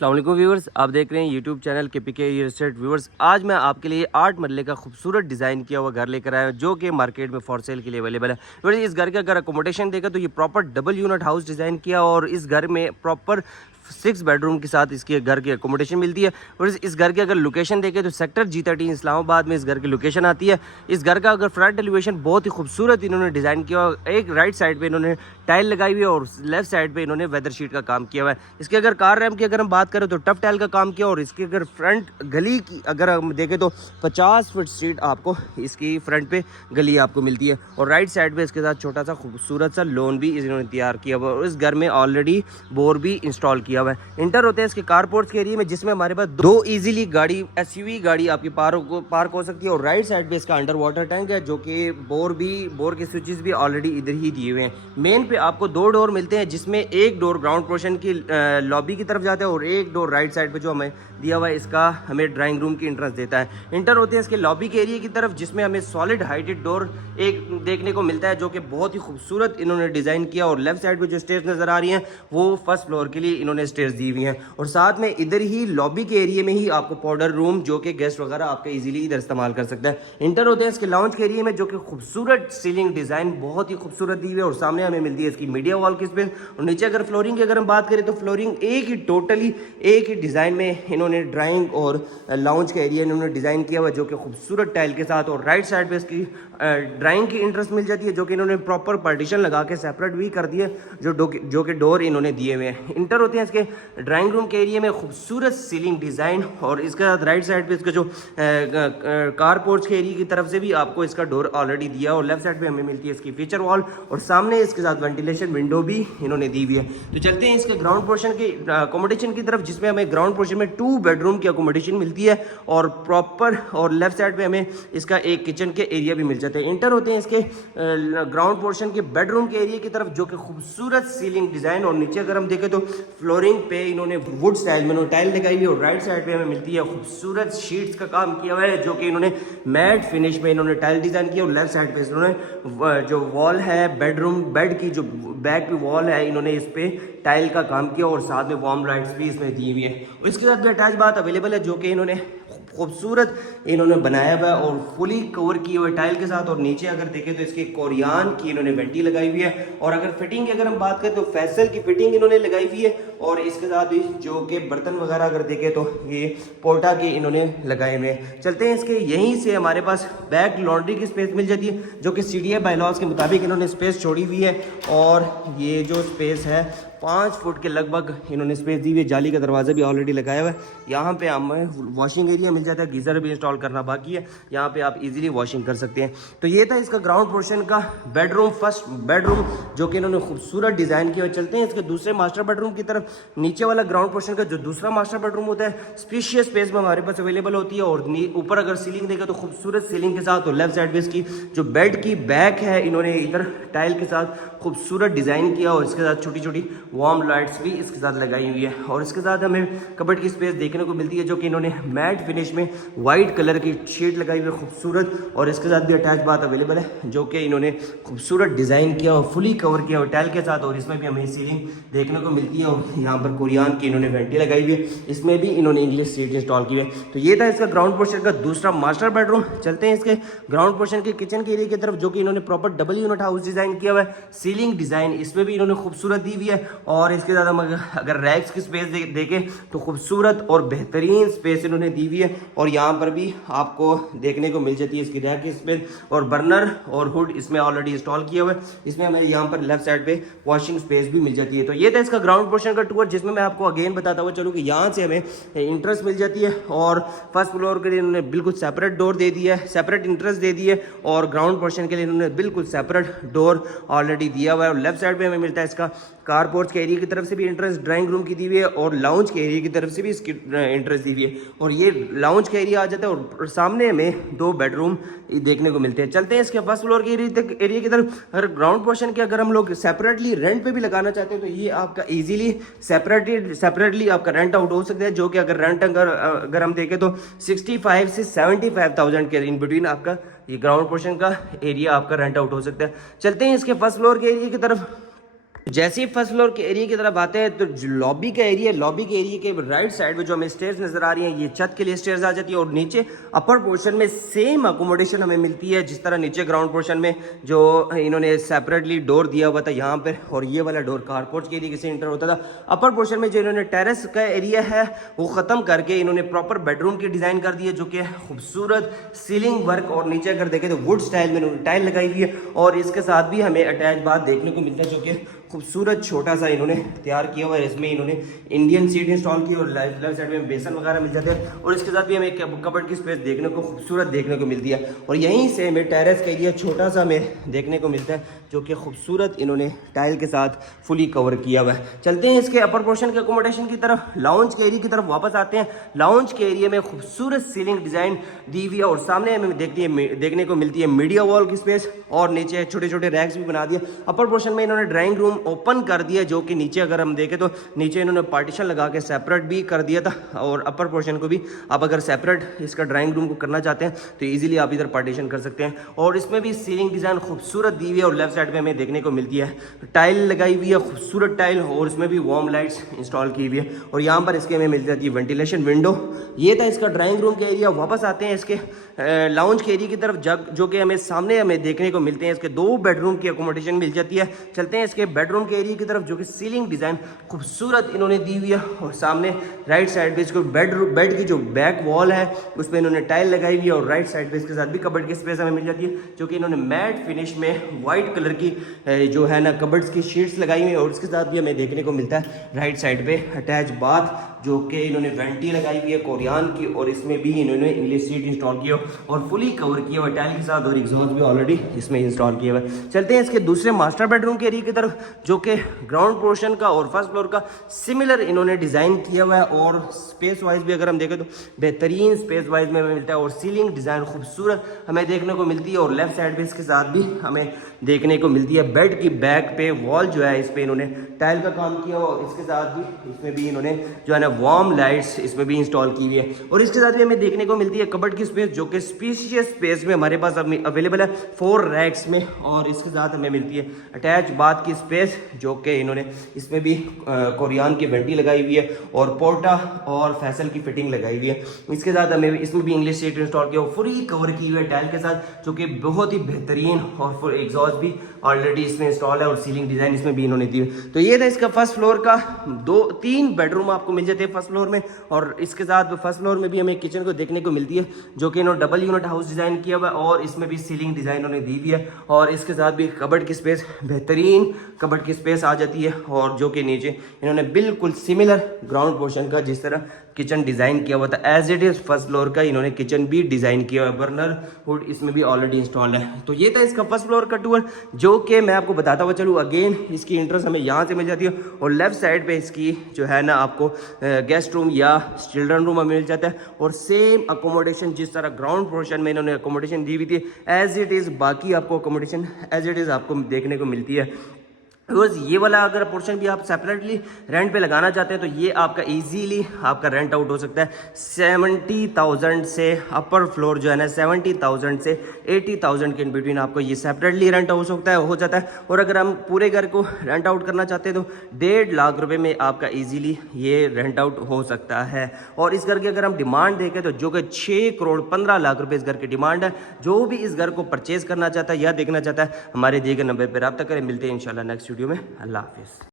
अस्सलाम वालेकुम व्यूवर्स, आप देख रहे हैं YouTube channel KPK real estate viewers. आज मैं आपके लिए 8 मरले का खूबसूरत डिज़ाइन किया हुआ घर लेकर आया हूं जो कि मार्केट में फॉर सेल के लिए अवेलेबल है। व्यूवर्स, इस घर का अगर अकोमोडेशन देखा तो ये proper double unit house design किया और इस घर में प्रॉपर 6 बेडरूम के साथ इसके घर की अकोमोडेशन मिलती है। और इस घर की अगर लोकेशन देखें तो सेक्टर G13 इस्लामाबाद में इस घर की लोकेशन आती है। इस घर का अगर फ्रंट एलिवेशन बहुत ही खूबसूरत इन्होंने डिज़ाइन किया हुआ, एक राइट साइड पे इन्होंने टाइल लगाई हुई है और लेफ्ट साइड पे इन्होंने वेदर शीट का काम किया हुआ है। इसके अगर कार रैम की अगर हम बात करें तो टफ टाइल का काम किया और इसके अगर फ्रंट गली की अगर हम देखें तो 50 फुट स्ट्रीट आपको इसकी फ्रंट पे गली आपको मिलती है और राइट साइड पे इसके साथ छोटा सा खूबसूरत सा लॉन भी इन्होंने तैयार किया हुआ है और इस घर में ऑलरेडी बोर भी इंस्टॉल किया हुआ है। इंटर होते हैं इसके कारपोर्ट्स के एरिया में जिसमें हमारे पास दो इजीली गाड़ी SUV गाड़ी आपकी पार्क हो सकती है और राइट साइड पे इसका अंडर वाटर टैंक है जो कि बोर के स्विचेस भी ऑलरेडी इधर ही दिए हुए हैं। मेन पे आपको 2 डोर मिलते हैं जिसमें एक डोर ग्राउंड पोर्शन की लॉबी की तरफ जाता है और एक डोर राइट साइड पे जो हमें दिया हुआ है इसका हमें ड्राइंग रूम की एंट्रेंस देता है। इंटर होते हैं इसके लॉबी के एरिया की तरफ जिसमें हमें सॉलिड हाइटेड डोर एक देखने को मिलता है जो कि बहुत ही खूबसूरत इन्होंने डिज़ाइन किया और लेफ्ट साइड पे जो स्टेयर्स नज़र आ रही हैं वो फर्स्ट फ्लोर के लिए इन्होंने स्टेयर्स दी हुई हैं और साथ में इधर ही लॉबी के एरिया में ही आपको पाउडर रूम जो कि गेस्ट वगैरह आपका इजीली इधर इस्तेमाल कर सकता है। इंटर होते हैं इसके लाउंज के एरिया में जो कि खूबसूरत सीलिंग डिज़ाइन बहुत ही खूबसूरत दी हुई है और सामने हमें मिलती है इसकी मीडिया वॉल की स्पेस और नीचे अगर फ्लोरिंग की अगर हम बात करें तो फ्लोरिंग एक ही डिज़ाइन में इन्होंने ड्राइंग और लाउंज का एरिया इन्होंने डिज़ाइन किया हुआ है जो कि खूबसूरत टाइल के साथ और राइट साइड पे इसकी ड्राइंग की इंटरेस्ट मिल जाती है जो कि इन्होंने प्रॉपर पार्टीशन लगा के सेपरेट भी कर दिए जो कि डोर इन्होंने दिए हुए हैं। इंटर होते हैं इसके ड्राइंग रूम के एरिया में खूबसूरत सीलिंग डिज़ाइन और इसके साथ राइट साइड पे इसका जो कार पोर्च के एरिया की तरफ से भी आपको इसका डोर ऑलरेडी दिया और लेफ्ट साइड पे हमें मिलती है इसकी फीचर वॉल और सामने इसके साथ वेंटिलेशन विंडो भी इन्होंने दी हुई है। तो चलते हैं इसके ग्राउंड पोर्शन की अकोमोडेशन की तरफ जिसमें हमें ग्राउंड पोर्शन में 2 बेडरूम की अकोमोडेशन मिलती है और प्रॉपर और लेफ्ट साइड पे हमें इसका एक किचन के एरिया भी मिल जाते हैं। इंटर होते हैं इसके ग्राउंड पोर्शन के बेडरूम के एरिया की तरफ जो कि खूबसूरत सीलिंग डिज़ाइन और नीचे अगर हम देखें तो फ्लोरिंग पे इन्होंने वुड स्टाइल में टाइल लगाई हुई है और राइट साइड पे हमें मिलती है खूबसूरत शीट्स का काम किया हुआ है जो कि इन्होंने मैट फिनिश में इन्होंने टाइल डिज़ाइन किया और लेफ्ट साइड पे इन्होंने जो वॉल है बेड की जो बैक की वॉल है इन्होंने इस पे टाइल का काम किया और साथ में वार्म लाइट्स भी इसमें दी हुई है और इसके साथ भी अटैच बात अवेलेबल है जो कि इन्होंने खूबसूरत इन्होंने बनाया हुआ है और फुली कवर किए हुए टाइल के साथ और नीचे अगर देखें तो इसके कोरियान की इन्होंने वेंटी लगाई हुई है और अगर फिटिंग की अगर हम बात करें तो फैसल की फिटिंग इन्होंने लगाई हुई है और इसके साथ भी जो कि बर्तन वगैरह अगर देखें तो ये पोर्टा के इन्होंने लगाए हुए हैं। चलते हैं इसके यहीं से हमारे पास बैक लॉन्ड्री की स्पेस मिल जाती है जो कि CDA बायलॉज के मुताबिक इन्होंने स्पेस छोड़ी हुई है और ये जो स्पेस है 5 फुट के लगभग इन्होंने स्पेस दी हुई है। जाली का दरवाज़ा भी ऑलरेडी लगाया हुआ है। यहाँ पे हमें वॉशिंग एरिया मिल जाता है, गीज़र भी इंस्टॉल करना बाकी है, यहाँ पे आप इजीली वॉशिंग कर सकते हैं। तो ये था इसका ग्राउंड पोर्शन का बेडरूम, फर्स्ट बेडरूम जो कि इन्होंने खूबसूरत डिज़ाइन किया। चलते हैं इसके दूसरे मास्टर बेडरूम की तरफ। नीचे वाला ग्राउंड पोर्शन का जो दूसरा मास्टर बेडरूम होता है स्पेशियस स्पेस में हमारे पास अवेलेबल होती है और ऊपर अगर सीलिंग देखें तो खूबसूरत सीलिंग के साथ और लेफ्ट साइड पे इसकी जो बेड की बैक है इन्होंने इधर टाइल के साथ खूबसूरत डिज़ाइन किया और इसके साथ छोटी छोटी वार्म लाइट्स भी इसके साथ लगाई हुई है और इसके साथ हमें कबर्ड की स्पेस देखने को मिलती है जो कि इन्होंने मैट फिनिश में वाइट कलर की शीट लगाई हुई है खूबसूरत और इसके साथ भी अटैच बात अवेलेबल है जो कि इन्होंने खूबसूरत डिज़ाइन किया और फुली कवर किया और टाइल के साथ और इसमें भी हमें सीलिंग देखने को मिलती है और यहाँ पर कोरियान की इन्होंने वेंटी लगाई हुई है, इसमें भी इन्होंने इंग्लिश सीट इंस्टॉल की है। तो ये था इसका ग्राउंड पोर्शन का दूसरा मास्टर बेडरूम। चलते हैं इसके ग्राउंड पोर्शन के किचन के एरिया की तरफ जो कि इन्होंने proper double unit house design किया हुआ है। सीलिंग डिज़ाइन इसमें भी इन्होंने खूबसूरत दी हुई है और इसके साथ हम अगर रैक्स की स्पेस देखें तो खूबसूरत और बेहतरीन स्पेस इन्होंने दी हुई है और यहाँ पर भी आपको देखने को मिल जाती है इसकी रैक की स्पेस और बर्नर और हुड इसमें ऑलरेडी इंस्टॉल किया हुआ है। इसमें हमें यहाँ पर लेफ्ट साइड पे वॉशिंग स्पेस भी मिल जाती है। तो ये था इसका ग्राउंड पोर्शन का टूर जिसमें मैं आपको अगेन बताता हुआ चलूँ कि यहाँ से हमें इंट्रेंस मिल जाती है और फर्स्ट फ्लोर के लिए इन्होंने बिल्कुल सेपरेट डोर दे दिया है, सेपरेट इंट्रेंस दे दी है और ग्राउंड पोर्शन के लिए इन्होंने बिल्कुल सेपरेट डोर ऑलरेडी दिया हुआ है और लेफ्ट साइड पे हमें मिलता है इसका कार पोर्च के एरिया की तरफ से भी एंट्रेंस ड्राइंग रूम की दी हुई है और लाउंज के एरिया की तरफ से भी इसकी एंट्रेंस दी हुई है और ये लाउंज का एरिया आ जाता है और सामने हमें 2 बेडरूम देखने को मिलते हैं। चलते हैं इसके फर्स्ट फ्लोर के एरिया की तरफ। अगर ग्राउंड पोर्शन के अगर हम लोग सेपरेटली रेंट पे भी लगाना चाहते हैं तो ये आपका इजीली सेपरेटली आपका रेंट आउट हो सकता है जो कि अगर रेंट अगर हम देखें तो 65 से 75,000 के इन बिटवीन आपका ये ग्राउंड पोर्शन का एरिया आपका रेंट आउट हो सकता है। चलते हैं इसके फर्स्ट फ्लोर के एरिया की तरफ। जैसे ही फर्स्ट फ्लोर के एरिया की तरफ आते हैं तो जो लॉबी का एरिया, लॉबी के एरिया के राइट साइड में जो हमें स्टेयर्स नजर आ रही हैं, ये छत के लिए स्टेयर्स आ जाती है। और नीचे अपर पोर्शन में सेम अकोमोडेशन हमें मिलती है जिस तरह नीचे ग्राउंड पोर्शन में जो इन्होंने सेपरेटली डोर दिया हुआ था यहाँ पर, और ये वाला डोर कारपोर्च के एरिया से इंटर होता था। अपर पोर्शन में जो इन्होंने टेरेस का एरिया है वो ख़त्म करके इन्होंने प्रॉपर बेडरूम की डिज़ाइन कर दी है, जो कि खूबसूरत सीलिंग वर्क, और नीचे अगर देखें तो वुड स्टाइल में इन्होंने टाइल लगाई हुई है। और इसके साथ भी हमें अटैच बाथ देखने को मिलता है जो कि खूबसूरत छोटा सा इन्होंने तैयार किया हुआ है। इसमें इन्होंने इंडियन सीट इंस्टॉल की और लेफ्ट साइड में बेसन वगैरह मिल जाते हैं। और इसके साथ भी हमें कबर्ड की स्पेस देखने को खूबसूरत देखने को मिलती है। और यहीं से हमें टेरेस का एरिया छोटा सा हमें देखने को मिलता है जो कि खूबसूरत इन्होंने टाइल के साथ फुली कवर किया हुआ है। चलते हैं इसके अपर पोर्शन के अकोमोडेशन की तरफ, लाउंज के एरिया की तरफ वापस आते हैं। लाउंज के एरिया में खूबसूरत सीलिंग डिज़ाइन दी हुई है और सामने हमें देखने को मिलती है मीडिया वॉल की स्पेस, और नीचे छोटे छोटे रैक्स भी बना दिए। अपर पोर्शन में इन्होंने ड्राइंग रूम ओपन कर दिया, जो कि नीचे अगर हम देखें तो नीचे इन्होंने पार्टीशन लगा के सेपरेट भी कर दिया था। और अपर पोर्शन को भी आप अगर सेपरेट इसका ड्राइंग रूम को करना चाहते हैं तो इजीली आप इधर पार्टीशन कर सकते हैं। और इसमें भी सीलिंग डिज़ाइन खूबसूरत दी हुई है और लेफ्ट साइड पे हमें देखने को मिलती है टाइल लगाई हुई है, खूबसूरत टाइल, और इसमें भी वार्म लाइट्स इंस्टॉल की हुई है। और यहाँ पर इसके हमें मिल जाती है वेंटिलेशन विंडो। ये था इसका ड्राइंग रूम का एरिया। वापस आते हैं इसके लाउंज के एरिया की तरफ, जो कि हमें सामने हमें देखने को मिलते हैं। इसके 2 बेडरूम की अकोमोडेशन मिल जाती है। चलते हैं इसके बेडरूम के एरिया की तरफ, जो कि सीलिंग डिज़ाइन खूबसूरत इन्होंने दी हुई है। और सामने राइट साइड पे इसको बेड की जो बैक वॉल है उसमें इन्होंने टाइल लगाई हुई है। और राइट साइड पे इसके साथ भी कबर्ड की स्पेस हमें मिल जाती है, जो कि इन्होंने मैट फिनिश में वाइट कलर की जो है ना कबर्ड्स की शीट्स लगाई हुई है। और इसके साथ भी हमें देखने को मिलता है राइट साइड पे अटैच बाथ, जो कि इन्होंने वेंटी लगाई हुई है कोरियान की, और इसमें भी इन्होंने इंग्लिश सीट इंस्टॉल किया और फुली कवर किया हुआ टाइल के साथ, और एग्जॉस्ट भी ऑलरेडी इसमें इंस्टॉल किया हुआ है। चलते हैं इसके दूसरे मास्टर बेडरूम के एरिया की तरफ, जो कि ग्राउंड पोर्शन का और फर्स्ट फ्लोर का सिमिलर इन्होंने डिज़ाइन किया हुआ है। और स्पेस वाइज भी अगर हम देखें तो बेहतरीन स्पेस वाइज में हमें मिलता है। और सीलिंग डिज़ाइन खूबसूरत हमें देखने को मिलती है। और लेफ्ट साइड पे इसके साथ भी हमें देखने को मिलती है बेड की बैक पे वॉल जो है इस पे इन्होंने टाइल का काम किया, और इसके साथ भी इसमें भी इन्होंने जो है ना वार्म लाइट्स इसमें भी इंस्टॉल की हुई है। और इसके साथ भी हमें देखने को मिलती है कबर्ड की स्पेस, जो कि स्पेशियस स्पेस में हमारे पास अवेलेबल है 4 रैक्स में। और इसके साथ हमें मिलती है अटैच बाथ की स्पेस, जो कि इन्होंने इसमें भी कोरियान की वेंटी लगाई हुई है और पोर्टा और फैसल की फिटिंग लगाई हुई है। इसके साथ हमें इसमें भी इंग्लिश सीट इंस्टॉल किया और फुली कवर की हुई है टाइल के साथ, जो कि बहुत ही बेहतरीन, और फुल एग्जॉस्ट भी ऑलरेडी इसमें इंस्टॉल है और सीलिंग डिज़ाइन इसमें भी इन्होंने दी है। तो ये था इसका फर्स्ट फ्लोर का 2-3 बेडरूम आपको मिल जाते हैं फर्स्ट फ्लोर में। और इसके साथ फर्स्ट फ्लोर में भी हमें किचन को देखने को मिलती है, जो कि इन्होंने डबल यूनिट हाउस डिज़ाइन किया हुआ है, और इसमें भी सीलिंग डिज़ाइन उन्होंने दी हुई है। और इसके साथ भी कबर्ड की स्पेस, बेहतरीन कबर्ड की स्पेस आ जाती है। और जो कि नीचे इन्होंने बिल्कुल सिमिलर ग्राउंड पोर्शन का जिस तरह किचन डिज़ाइन किया हुआ था as it is first floor का इन्होंने किचन भी डिज़ाइन किया हुआ है। बर्नर हुड इसमें भी ऑलरेडी इंस्टॉल है। तो ये था इसका फर्स्ट फ्लोर का टूर, जो कि मैं आपको बताता हुआ चलूँ। अगेन इसकी इंट्रेंस हमें यहाँ से मिल जाती है, और लेफ्ट साइड पे इसकी जो है ना आपको गेस्ट रूम या चिल्ड्रन रूम हमें मिल जाता है। और सेम अकोमोडेशन जिस तरह ग्राउंड पोर्शन में इन्होंने अकोमोडेशन दी हुई थी एज इट इज़ बाकी आपको अकोमोडेशन एज इट इज़ आपको देखने को मिलती है। बिकॉज ये वाला अगर पोर्शन भी आप सेपरेटली रेंट पे लगाना चाहते हैं तो ये आपका इजीली आपका रेंट आउट हो सकता है 70,000 से अपर फ्लोर जो है ना 70,000 से 80,000 के इन बिटवीन आपको ये सेपरेटली रेंट हो सकता है, हो जाता है। और अगर हम पूरे घर को रेंट आउट करना चाहते हैं तो 1.5 लाख रुपए में आपका इजीली ये रेंट आउट हो सकता है। और इस घर की अगर हम डिमांड देखें तो जो कि 6 करोड़ 15 लाख रुपए इस घर की डिमांड है। जो भी इस घर को परचेज करना चाहता है या देखना चाहता है हमारे दिए गए नंबर पर रब्ता करें। मिलते हैं इंशाल्लाह नेक्स्ट वीडियो में। अल्लाह हाफिज़।